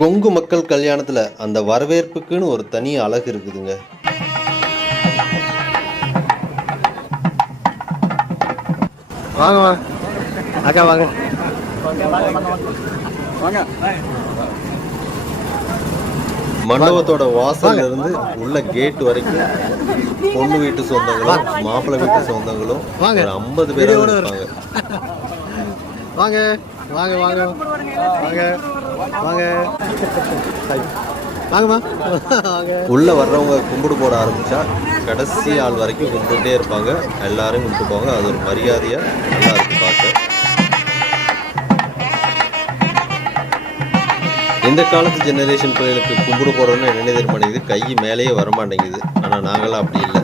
கொங்கு மக்கள் கல்யாணத்துல அந்த வரவேற்புக்குன்னு ஒரு தனி அழகு இருக்குதுங்க. வாங்க வாங்க அக்கா வாங்க. மண்டபத்தோட வாசல்ல இருந்து உள்ள கேட் வரைக்கும் பொண்ணு வீட்டு சொந்தங்களும் மாப்பிள்ளை வீட்டு சொந்தங்களும் வாங்க. ஒரு 50 பேரோட இருப்பாங்க. வாங்க வாங்க வாங்க வாங்க வாங்க வாங்கம்மா வாங்க. உள்ள வர்றவங்க கும்பிடு போட ஆரம்பிச்சா கடைசி ஆள் வரைக்கும் கும்பிட்டுட்டே இருப்பாங்க. எல்லாரும் கும்பிட்டு போவாங்க. அது ஒரு மரியாதையா நல்லா இருக்கு பார்க்க. இந்த காலத்து ஜெனரேஷன் பிள்ளைகளுக்கு கும்பிடு போடுறோன்னு என்ன தெரியுமாட்டேங்குது, கை மேலேயே வரமாட்டேங்குது. ஆனால் நாங்களாம் அப்படி இல்லை.